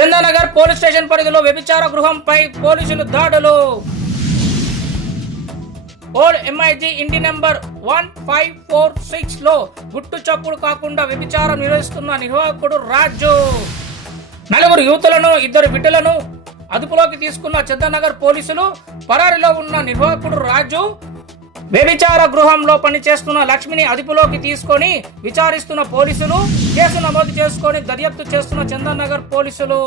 Chandanagar police station పరిధిలో వ్యభిచార గృహంపై పోలీసులు దాడులు. ఓల్డ్ ఎంఐజీ ఇంటి నెంబర్ వన్ ఫైవ్ ఫోర్ సిక్స్లో గుట్టు చప్పుడు కాకుండా వ్యభిచారం నిర్వహిస్తున్న నిర్వాహకుడు రాజు. నలుగురు యువతులను ఇద్దరు బిడ్డలను అదుపులోకి తీసుకున్న చందానగర్ పోలీసులు పరారిలో ఉన్న నిర్వాహకుడు రాజు వ్యభిచార గృహంలో పనిచేస్తున్న లక్ష్మిని అదుపులోకి తీసుకొని విచారిస్తున్న పోలీసులు కేసు నమోదు చేసుకొని దర్యాప్తు చేస్తున్న చందనగర్ పోలీసులు.